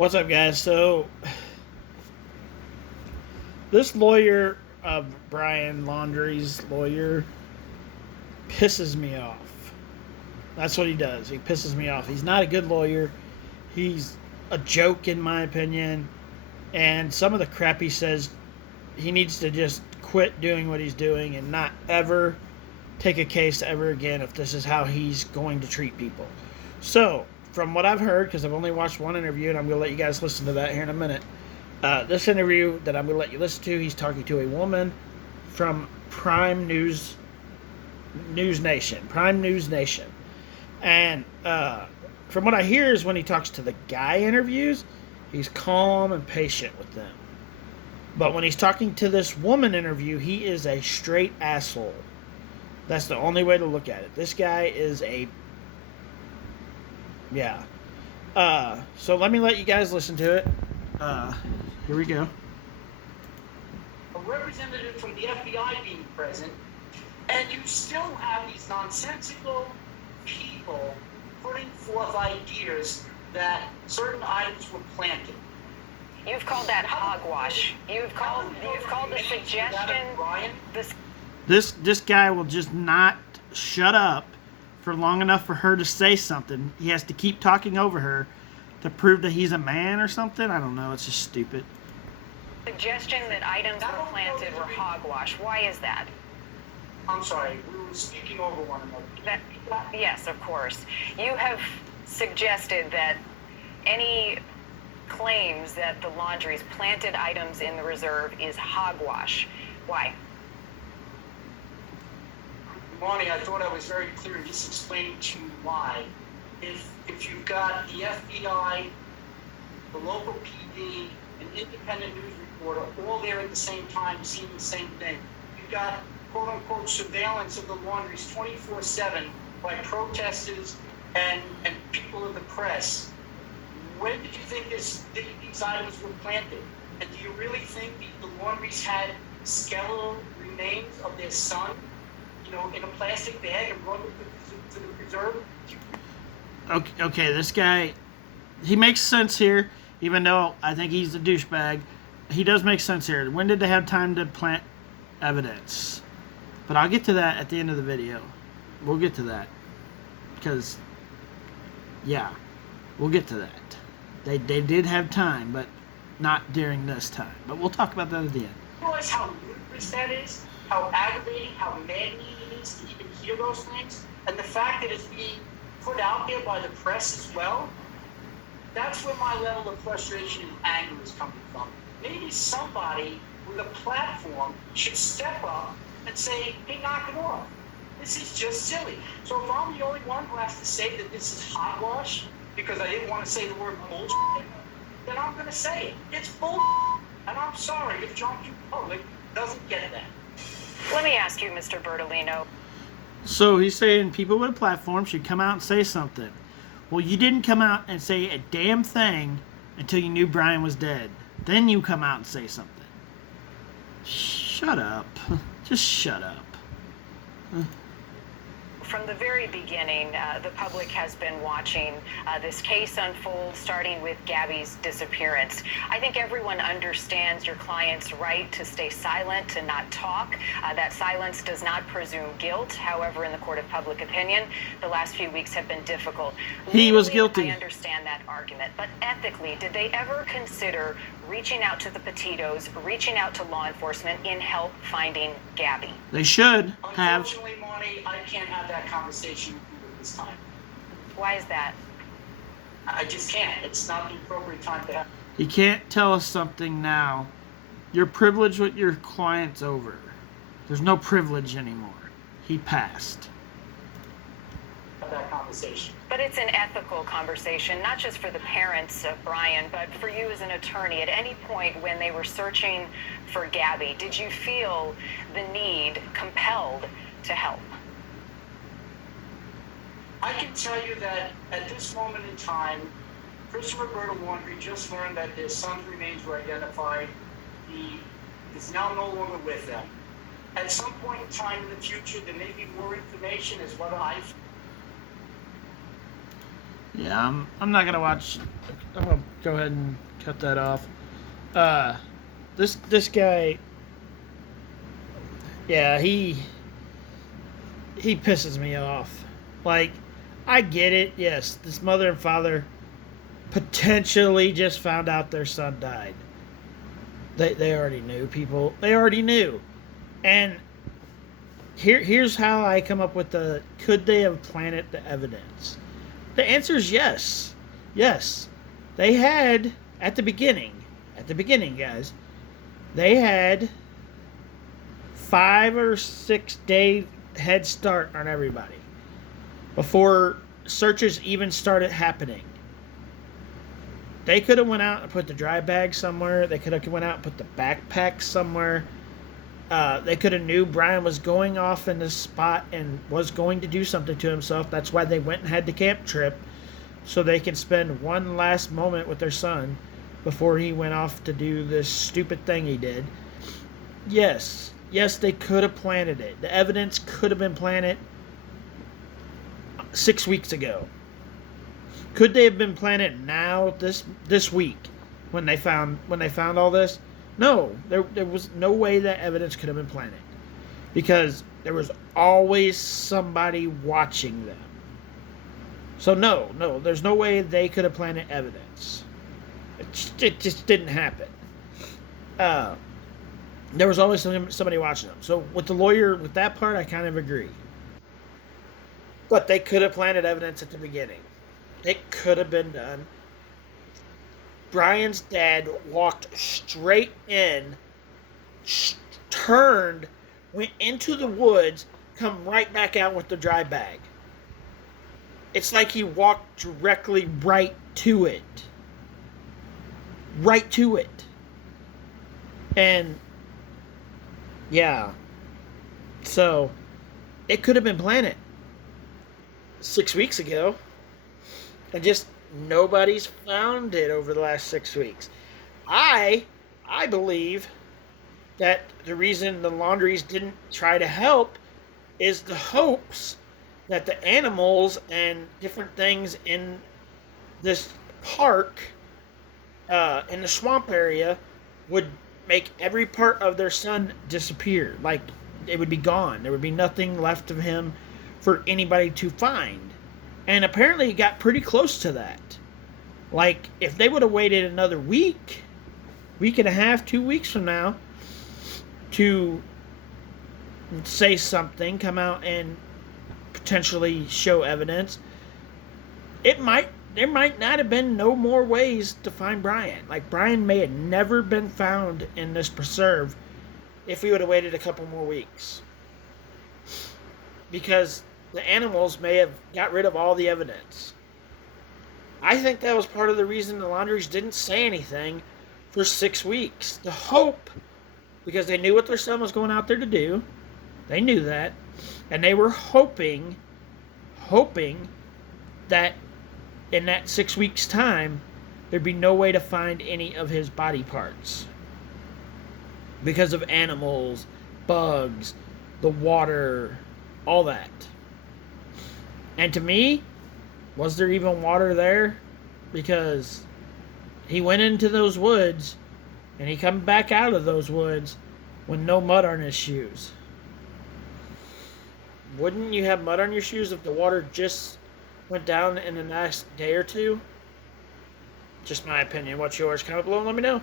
What's up, guys? So, this lawyer, Brian Laundrie's lawyer, pisses me off. That's what he does. He pisses me off. He's not a good lawyer. He's a joke, in my opinion. And some of the crap he says, he needs to just quit doing what he's doing and not ever take a case ever again if this is how he's going to treat people. So, from what I've heard, because I've only watched one interview, and I'm going to let you guys listen to that here in a minute. This interview that I'm going to let you listen to, he's talking to a woman from Prime News Nation. And from what I hear is when he talks to the guy interviews, he's calm and patient with them. But when he's talking to this woman interview, he is a straight asshole. That's the only way to look at it. This guy is a... Yeah. So let me let you guys listen to it. Here we go. A representative from the FBI being present, and you still have these nonsensical people putting forth ideas that certain items were planted. You've called that hogwash. You've called the suggestion. This guy will just not shut up for long enough for her to say something. He has to keep talking over her to prove that he's a man or something. I don't know. It's just stupid. Suggestion that items were planted were hogwash. Why is that? I'm sorry, we were speaking over one another. Yes, of course. You have suggested that any claims that the Laundrie's planted items in the reserve is hogwash. Why? Monty, I thought I was very clear in just explaining to you why. If you've got the FBI, the local PD, an independent news reporter, all there at the same time seeing the same thing, you've got quote-unquote surveillance of the Laundries 24/7 by protesters and people of the press. When did you think these items were planted? And do you really think the Laundries had skeletal remains of their son, in a plastic bag and brought them to the preserve? Okay, this guy, he makes sense here, even though I think he's a douchebag. He does make sense here. When did they have time to plant evidence? But I'll get to that at the end of the video. We'll get to that. Because, yeah, we'll get to that. They did have time, but not during this time. But we'll talk about that at the end. You realize how ludicrous that is? How aggravating, how maddening it is to even hear those things? And the fact that it's being put out there by the press as well? That's where my level of frustration and anger is coming from. Maybe somebody with a platform should step up and say, hey, knock it off. This is just silly. So if I'm the only one who has to say that this is hogwash because I didn't want to say the word bullshit, then I'm going to say it. It's bullshit. And I'm sorry if John Q. Public doesn't get that. Let me ask you, Mr. Bertolino. So he's saying people with a platform should come out and say something. Well, you didn't come out and say a damn thing until you knew Brian was dead. Then you come out and say something. Shut up. Just shut up. From the very beginning, the public has been watching this case unfold, starting with Gabby's disappearance. I think everyone understands your client's right to stay silent, to not talk. That silence does not presume guilt. However, in the court of public opinion, the last few weeks have been difficult. He was Legally, guilty. I understand that argument, but ethically, did they ever consider reaching out to the Petitos, reaching out to law enforcement in help finding Gabby? They should have. Unfortunately, Monty, I can't have that conversation with you at this time. Why is that? I just can't. It's not the appropriate time to have. He can't tell us something now. Your privilege with your client's over. There's no privilege anymore. He passed. That conversation. But it's an ethical conversation, not just for the parents of Brian, but for you as an attorney. At any point when they were searching for Gabby, did you feel the need, compelled to help? I can tell you that at this moment in time, Chris and Roberta Laundrie just learned that their son's remains were identified. He is now no longer with them. At some point in time in the future, there may be more information as whether Yeah, I'm not gonna watch. I'm gonna go ahead and cut that off. This guy, yeah, he pisses me off. Like, I get it. Yes, this mother and father potentially just found out their son died. They already knew, people. They already knew. And here's how I come up with the could they have planted the evidence? The answer is yes. Yes. They had at the beginning, guys, they had 5 or 6 day head start on everybody before searches even started happening. They could have went out and put the dry bag somewhere. They could have went out and put the backpack somewhere. They could have knew Brian was going off in this spot and was going to do something to himself. That's why they went and had the camp trip, so they can spend one last moment with their son before he went off to do this stupid thing he did. Yes, they could have planted it. The evidence could have been planted 6 weeks ago. Could they have been planted now, this week, when they found all this? No, there was no way that evidence could have been planted, because there was always somebody watching them. So no, there's no way they could have planted evidence. It just didn't happen. There was always somebody watching them. So with the lawyer, with that part, I kind of agree. But they could have planted evidence at the beginning. It could have been done. Brian's dad walked straight in, turned, went into the woods, come right back out with the dry bag. It's like he walked directly right to it. Right to it. And, yeah. So, it could have been planted 6 weeks ago. And just nobody's found it over the last 6 weeks. I believe that the reason the Laundries didn't try to help is the hopes that the animals and different things in this park, in the swamp area, would make every part of their son disappear. Like, it would be gone. There would be nothing left of him for anybody to find. And apparently it got pretty close to that. Like, if they would have waited another week and a half, 2 weeks from now, to say something, come out and potentially show evidence, there might not have been no more ways to find Brian. Like, Brian may have never been found in this preserve if we would have waited a couple more weeks. Because the animals may have got rid of all the evidence. I think that was part of the reason the Laundries didn't say anything for 6 weeks. The hope, because they knew what their son was going out there to do. They knew that. And they were hoping that in that 6 weeks' time, there'd be no way to find any of his body parts. Because of animals, bugs, the water, all that. And to me, was there even water there? Because he went into those woods and he come back out of those woods with no mud on his shoes. Wouldn't you have mud on your shoes if the water just went down in the next day or two? Just my opinion. What's yours? Comment below and let me know.